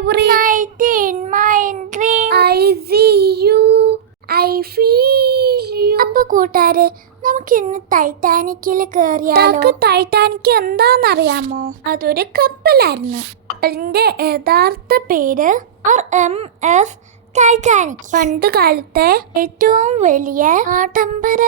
every night in my dream I see you, I feel you. അപ്പൊ കൂട്ടുകാരെ, നമുക്ക് ഇന്ന് ടൈറ്റാനിക്കിൽ കയറിയാലോ? ടൈറ്റാനിക് എന്താണെന്നറിയാമോ? അതൊരു കപ്പലായിരുന്നു. കപ്പലിന്റെ യഥാർത്ഥ പേര് RMS ടൈറ്റാനിക്. പണ്ട് കാലത്തെ ഏറ്റവും വലിയ ആഡംബര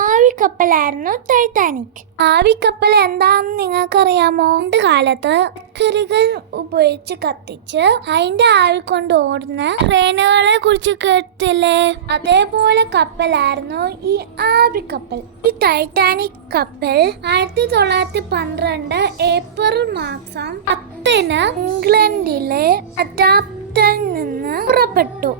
ആവിക്കപ്പലായിരുന്നു ടൈറ്റാനിക്. ആവിക്കപ്പൽ എന്താണെന്ന് നിങ്ങൾക്കറിയാമോ? പണ്ട് കാലത്ത് കക്കറികൾ ഉപയോഗിച്ച് കത്തിച്ച് അതിന്റെ ആവി കൊണ്ട് ഓടുന്ന ട്രെയിനുകളെ കുറിച്ച് കേട്ടില്ലേ? അതേപോലെ കപ്പലായിരുന്നു ഈ ആവിക്കപ്പൽ. ഈ ടൈറ്റാനിക് കപ്പൽ 1912 ഏപ്രിൽ മാസം 10 ഇംഗ്ലണ്ടിലെ നിന്ന് പുറപ്പെട്ടു.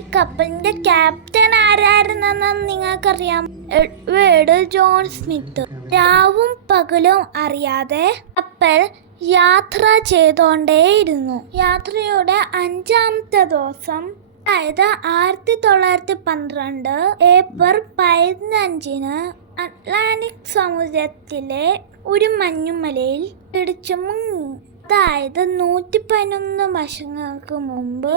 ഈ കപ്പലിന്റെ ക്യാപ്റ്റൻ ആരായിരുന്നെന്ന് നിങ്ങൾക്കറിയാം? Edward John Smith. രാവും പകലും അറിയാതെ കപ്പൽ യാത്ര ചെയ്തോണ്ടേയിരുന്നു. യാത്രയുടെ 5ാമത്തെ ദിവസം, അതായത് 1912 ഏപ്രിൽ 15 അറ്റ്ലാന്റിക് സമുദ്രത്തിലെ ഒരു മഞ്ഞുമലയിൽ ഇടിച്ചു മുങ്ങി. അതായത് 111 വർഷങ്ങൾക്ക് മുമ്പ്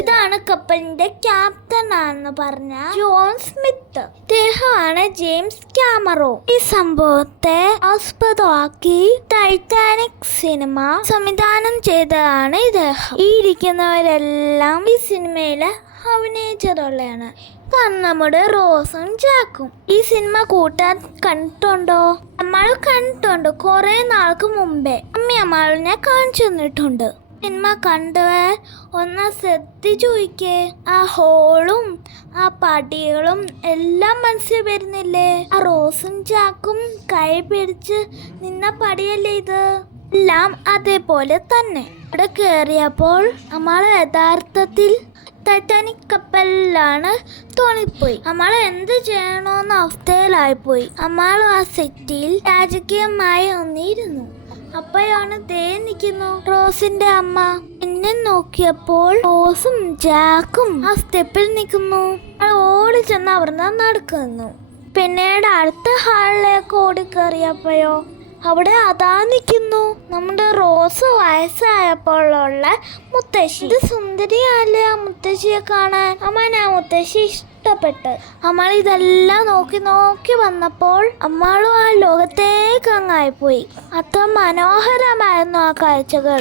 ഇതാണ് കപ്പലിന്റെ ക്യാപ്റ്റൻ ആണെന്ന് പറഞ്ഞ ജോൺ സ്മിത്ത്. ഇദ്ദേഹമാണ് ജെയിംസ് ക്യാമറോൺ. ഈ സംഭവത്തെ ആസ്പദമാക്കി ടൈറ്റാനിക് സിനിമ സംവിധാനം ചെയ്തതാണ് ഇദ്ദേഹം. ഈ ഇരിക്കുന്നവരെല്ലാം ഈ സിനിമയിലെ അഭിനയിച്ചതുള്ളതാണ്. ഇതാണ് നമ്മുടെ റോസും ജാക്കും. ഈ സിനിമ കൂട്ടാൻ കണ്ടിട്ടുണ്ടോ? നമ്മൾ കണ്ടിട്ടുണ്ട് കുറെ നാൾക്ക് മുമ്പേ. അമ്മയെ കാണിച്ചു തന്നിട്ടുണ്ട്. സിനിമ കണ്ടവർ ഒന്ന് ശ്രദ്ധിച്ചു നോക്കിയേ. ആ ഹോളും ആ പടികളും എല്ലാം മനസ്സിൽ വരുന്നില്ലേ? ആ റോസും ജാക്കും കൈ പിടിച്ച് നിന്ന പടിയല്ലേ ഇത്? എല്ലാം അതേപോലെ തന്നെ. ഇവിടെ കയറിയപ്പോൾ നമ്മൾ യഥാർത്ഥത്തിൽ ടൈറ്റാനിക് കപ്പലിലാണ് തോന്നിപ്പോയി. നമ്മൾ എന്ത് ചെയ്യണമെന്ന അവസ്ഥയിലായിപ്പോയി. നമ്മൾ ആ സെറ്റിൽ രാജകീയമായി ഒന്നിരുന്നു. അപ്പോഴാണ് ദേ നിൽക്കുന്നു റോസിന്റെ അമ്മ. എന്നെ നോക്കിയപ്പോൾ റോസും ജാക്കും ആ സ്റ്റെപ്പിൽ നിൽക്കുന്നു. ഓടി ചെന്ന് അവിടുന്ന് നടക്കുന്നു. പിന്നീട് അടുത്ത ഹാളിലേക്ക് ഓടിക്കേറിയപ്പോഴോ അവിടെ അതാ നിൽക്കുന്നു നമ്മുടെ റോസ് വയസ്സായപ്പോഴുള്ള മുത്തശ്ശി. ഇത് സുന്ദരിയല്ലേ ആ മുത്തശ്ശിയെ കാണാൻ. അമ്മ ആ മുത്തശ്ശി ഇഷ്ടപ്പെട്ട് നമ്മൾ ഇതെല്ലാം നോക്കി വന്നപ്പോൾ അമ്മാളും ആ ലോകത്തേക്ക് അങ്ങായിപ്പോയി. അത്ര മനോഹരമായിരുന്നു ആ കാഴ്ചകൾ.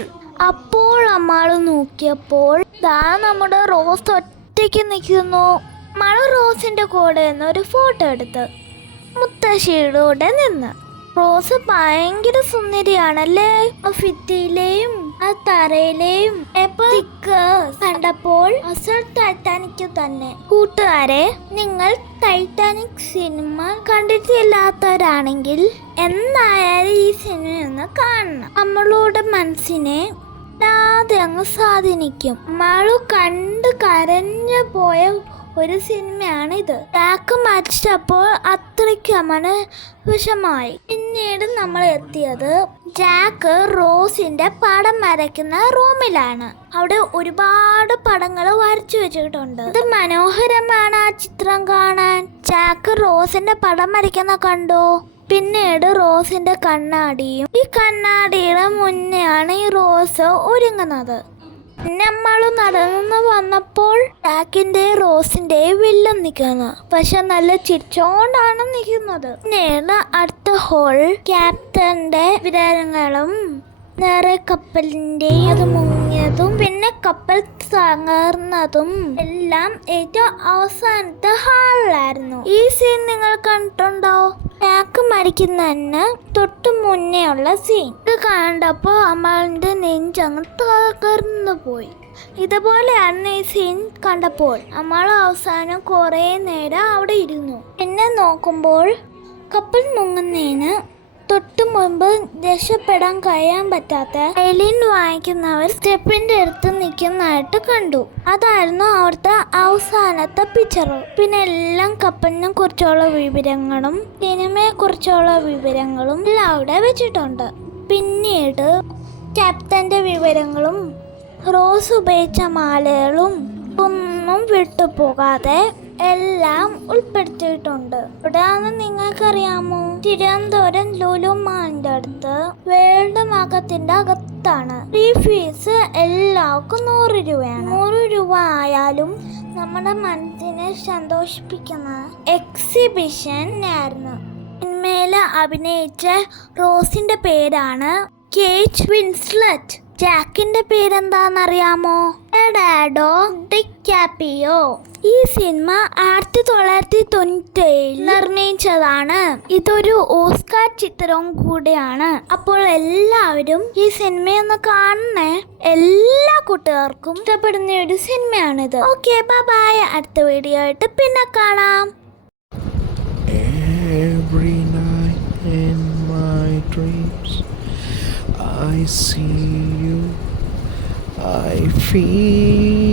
അപ്പോൾ അമ്മാള് നോക്കിയപ്പോൾ ദാ നമ്മുടെ റോസ് ഒറ്റയ്ക്ക് നിൽക്കുന്നു. അമ്മാൾ റോസിന്റെ കൂടെ നിന്ന് ഒരു ഫോട്ടോ എടുത്ത് മുത്തശ്ശിയുടെ കൂടെ നിന്ന്. റോസ് ഭയങ്കര സുന്ദരിയാണല്ലേ? ആ ഭിത്തിയിലെയും ആ തറയിലെയും കണ്ടപ്പോൾ അസൽ ടൈറ്റാനിക് തന്നെ. കൂട്ടുകാരെ, നിങ്ങൾ ടൈറ്റാനിക് സിനിമ കണ്ടിട്ടില്ലാത്തവരാണെങ്കിൽ എന്തായാലും ഈ സിനിമ ഒന്ന് കാണണം. നമ്മളുടെ മനസ്സിനെ അങ്ങ് സ്വാധീനിക്കും. നമ്മള് കണ്ട് കരഞ്ഞു പോയ ഒരു സിനിമയാണ് ഇത്. ജാക്ക് മരിച്ചപ്പോൾ അത്രയ്ക്ക് അമ്മന് വിഷമായി. പിന്നീട് നമ്മൾ എത്തിയത് ജാക്ക് റോസിന്റെ പടം വരയ്ക്കുന്ന റൂമിലാണ്. അവിടെ ഒരുപാട് പടങ്ങൾ വരച്ചു വെച്ചിട്ടുണ്ട്. ഇത് മനോഹരമാണ് ആ ചിത്രം കാണാൻ. ജാക്ക് റോസിന്റെ പടം വരയ്ക്കുന്ന കണ്ടോ? പിന്നീട് റോസിന്റെ കണ്ണാടിയും. ഈ കണ്ണാടിയുടെ മുന്നെയാണ് ഈ റോസ് ഒരുങ്ങുന്നത്. നമ്മൾ നടന്നു വന്നപ്പോൾ ജാക്കിന്റെ റോസിന്റെ വില്ലൻ നിൽക്കുന്നു. പക്ഷെ നല്ല ചിരിച്ചോണ്ടാണ് നിൽക്കുന്നത്. പിന്നീട് അടുത്ത ഹോൾ ക്യാപ്റ്റന്റെ വിവരങ്ങളും നേരെ കപ്പലിന്റെ അത് മുങ്ങിയതും പിന്നെ കപ്പൽ തകർന്നതും എല്ലാം ഏറ്റവും അവസാനത്തെ ഹാളിലായിരുന്നു. ഈ സീൻ നിങ്ങൾ കണ്ടിട്ടുണ്ടോ? ജാക്ക് മരിക്കുന്നതിന് തൊട്ട് മുന്നേ ഉള്ള സീൻ. ഇത് കണ്ടപ്പോ അമ്മളുടെ നെഞ്ചങ്ങ് തകർന്നു പോയി. ഇതുപോലെയാണ് ഈ സീൻ കണ്ടപ്പോൾ നമ്മൾ അവസാനം കുറെ നേരം അവിടെ ഇരുന്നു. പിന്നെ നോക്കുമ്പോൾ കപ്പൽ മുങ്ങുന്നതിന് തൊട്ട് മുൻപ് രക്ഷപ്പെടാൻ കഴിയാൻ പറ്റാത്ത എലിൻ വാങ്ങിക്കുന്നവർ സ്റ്റെപ്പിന്റെ അടുത്ത് നിൽക്കുന്നതായിട്ട് കണ്ടു. അതായിരുന്നു അവിടുത്തെ അവസാനത്തെ പിക്ചർ. പിന്നെ എല്ലാം കപ്പലിനെ കുറിച്ചുള്ള വിവരങ്ങളും സിനിമയെ കുറിച്ചുള്ള വിവരങ്ങളും എല്ലാം അവിടെ വെച്ചിട്ടുണ്ട്. പിന്നീട് ക്യാപ്റ്റന്റെ വിവരങ്ങളും റോസ് ഉപയോഗിച്ച മാലകളും ഒന്നും വിട്ടുപോകാതെ എല്ലാം ഉൾപ്പെടുത്തിയിട്ടുണ്ട്. ഇവിടെയാണെന്ന് നിങ്ങൾക്കറിയാമോ? തിരുവനന്തപുരം ലുലു മാളിന്റെ അടുത്ത് വേൾഡ് മാർക്കറ്റിന്റെ അകത്ത് ആണ്. ഈ ഫീസ് എല്ലാവർക്കും 100 രൂപയാണ്. 100 രൂപ ആയാലും നമ്മുടെ മനസ്സിനെ സന്തോഷിപ്പിക്കുന്ന എക്സിബിഷൻ ആയിരുന്നു. സിനിമയില് അഭിനയിച്ച റോസിന്റെ പേരാണ് കേറ്റ് വിൻസ്ലെറ്റ്. ജാക്കിന്റെ പേരെന്താന്നറിയാമോ? എഡാഡോ ഡിക്കാപ്രിയോ. ഈ സിനിമ 1997 നിർമ്മിച്ചതാണ്. ഇതൊരു ഓസ്കാർ ചിത്രവും കൂടിയാണ്. അപ്പോൾ എല്ലാവരും ഈ സിനിമയൊന്ന് കാണണേ. എല്ലാ കൂട്ടുകാർക്കും ഇഷ്ടപ്പെടുന്ന ഒരു സിനിമയാണിത്. Okay, bye. അടുത്ത വീഡിയോ ആയിട്ട് പിന്നെ കാണാം. Every night in my dreams I see you, I feel